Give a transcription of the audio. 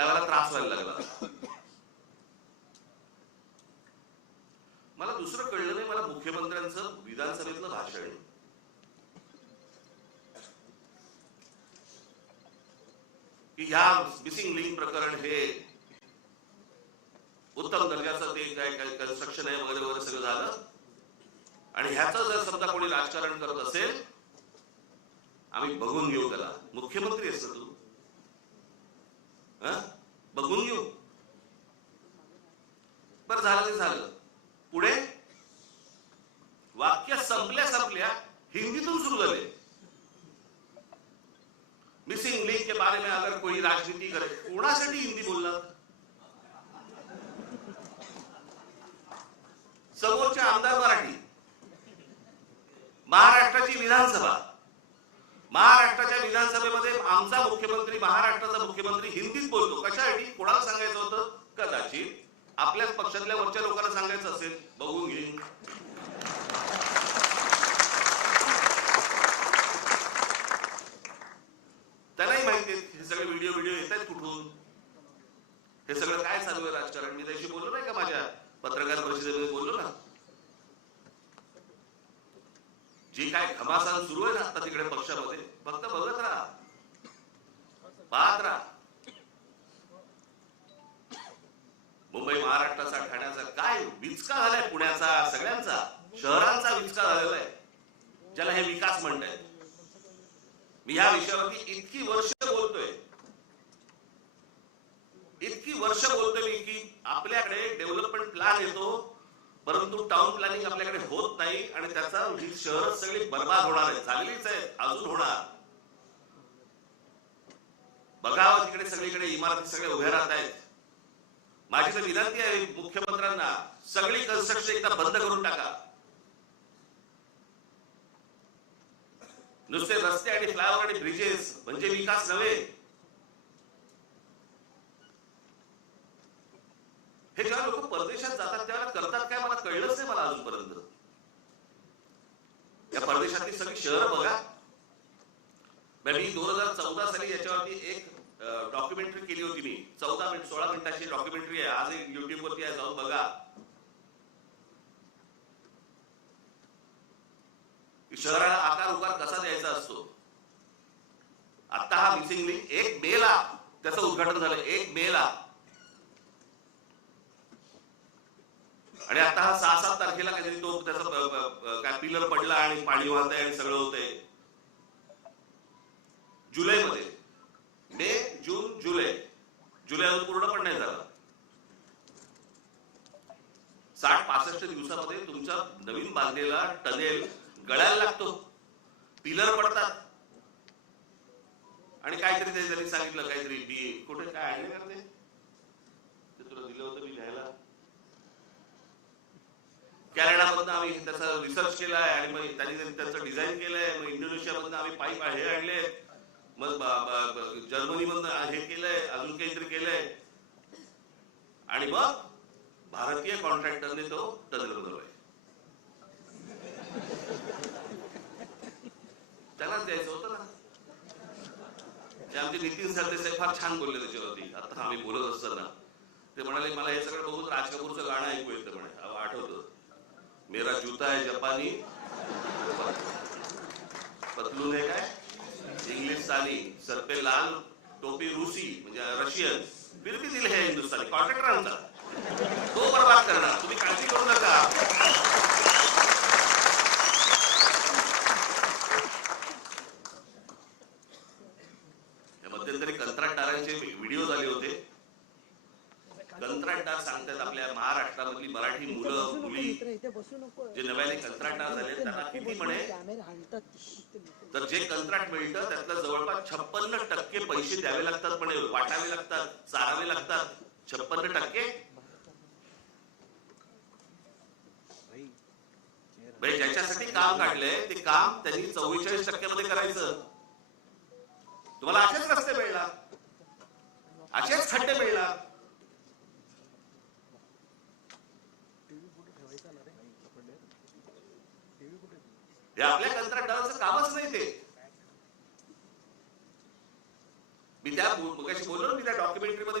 त्याला त्रास व्हायला लागला. मला दुसरं कळलं नाही, मला मुख्यमंत्र्यांचं विधानसभेतलं भाषण की ह्या मिसिंग लिंक प्रकरण हे उत्तम दर्जाचं ते काय काय कन्स्ट्रक्शन आहे वगैरे वगैरे सगळं झालं, आणि ह्याचं जर समजा कोणी राजकारण करत असेल आम्ही बघून घेऊ. त्याला मुख्यमंत्री असतो तू, बघून घेऊ. बरं झालं ते झालं. पुढे वाक्य संपल्या हिंदीतून सुरू झाले. मिसिंग लिंक के बारे में अगर कोई राजनीति करे, कोणासाठी हिंदी बोलला? समोरचे आमदार मराठी, महाराष्ट्राची विधानसभा, महाराष्ट्राच्या विधानसभेमध्ये आमचा मुख्यमंत्री, महाराष्ट्राचा मुख्यमंत्री हिंदीत बोलतो. कशासाठी? कोणाला सांगायचं होतं? कदाचित आपल्याच पक्षातल्या वरच्या लोकांना सांगायचं असेल, बघून घेईन. त्यालाही माहिती हे सगळे व्हिडिओ येत आहेत कुठून, हे सगळं काय चालू आहे राजकारण. मी त्याशी बोललो नाही का, माझ्या पत्रकार परिषदेमध्ये बोललो ना. जी काय घमासान सुरू आहे ना आता तिकडे पक्षामध्ये, फक्त बघत राहा, पाहत राहा. मुंबई महाराष्ट्राचा, ठाण्याचा काय विचका झालाय, पुण्याचा, सगळ्यांचा शहरांचा विचका झालेला आहे, ज्याला हे विकास म्हणतायत. मी ह्या विषयावरती इतकी वर्ष बोलतोय मी की आपल्याकडे डेव्हलपमेंट प्लॅन येतो, परंतु टाउन प्लॅनिंग आपल्याकडे होत नाही, आणि त्याचा ही शहर सगळी बर्बाद होणार आहे, झालेलीच आहे, अजून होणार. बघावं तिकडे सगळीकडे इमारती सगळे उभ्या राहत आहेत. माझी तर विनंती आहे मुख्यमंत्र्यांना, सगळी कन्स्ट्रक्शन एकदा बंद करून टाका. नुसते रस्ते आणि फ्लायओव्हर आणि ब्रिजेस म्हणजे विकास नव्हे. हे जेव्हा लोक परदेशात जातात तेव्हा करतात काय मला कळलंच नाही, मला अजूनपर्यंत. या परदेशातली सगळी शहरं बघा. मी 2014 साली याच्यावरती एक डॉक्युमेंटरी केली होती. मी 16 मिनिटाची डॉक्युमेंटरी आहे, आज युट्यूब वरती आहे, जाऊन बघा. शहराला आकार उकार कसा द्यायचा असतो. आता हा मिसिंग लिंक 1 मेला त्याचं उद्घाटन झालं, 1 मेला, आणि आता हा 6-7 तारखेला काहीतरी तो त्याचा काय पिलर पडला आणि पाणी वाहत आहे आणि सगळं होतंय. जुलैमध्ये, मे, जून, जुलै अजून पूर्ण पण नाही झाला. 60-65 दिवसामध्ये तुमचा नवीन बांधलेला टनेल गळायला लागतो, पिलर पडतात. आणि काहीतरी त्यांनी सांगितलं, काहीतरी कुठे काय आणले करते ते तुला दिलं होतं मी घ्यायला. कॅनडामधनं आम्ही त्याचा रिसर्च केलाय, आणि मग त्यांनी त्याचं डिझाईन केलंय. मग इंडोनेशियामधनं आम्ही पाईप हे आणले, मग जर्मनीमधनं हे केलंय, अजून काहीतरी केलंय, आणि मग भारतीय कॉन्ट्रॅक्टरने तो टनेल बनवलाय. त्यालाच द्यायचं होतं ना. आमचे नितीन सरदेसाई फार छान बोलले त्याच्यावरती. आता आम्ही बोलत असताना ते म्हणाले, मला हे सगळं बघून राज कपूरचं गाणं ऐकू येतं म्हणे. आठवतं, मेरा जूता है जपानी, पतलून है काय इंग्लिशसानी, सर पे लाल टोपी रूसी म्हणजे रशियन, फिर भी दिल है हिंदुस्तानी. कॉन्ट्रॅक्टरांचा तो बर्बाद करणार, तुम्ही काळजी करू नका. मध्यंतरी कंत्राटदारांचे व्हिडिओ झाले होते. कंत्राटदार सांगतात आपल्या महाराष्ट्रामधली मराठी मुलं मुली जे नव्याने कंत्राटदार झाले त्यांना किती म्हणे, तर जे कंत्राट मिळतं त्यातलं जवळपास 56% पैसे द्यावे लागतात म्हणे, वाटावे लागतात, चारावे लागतात. 56%. ज्याच्यासाठी काम काढलंय ते काम त्यांनी 44% मध्ये करायचं. तुम्हाला असेच रस्ते मिळणार, असेच खड्डे मिळणार. हे आपल्या कंत्राटदाराचं कामच नाही ते. मी त्या बोललो, मी त्या डॉक्युमेंटरी मध्ये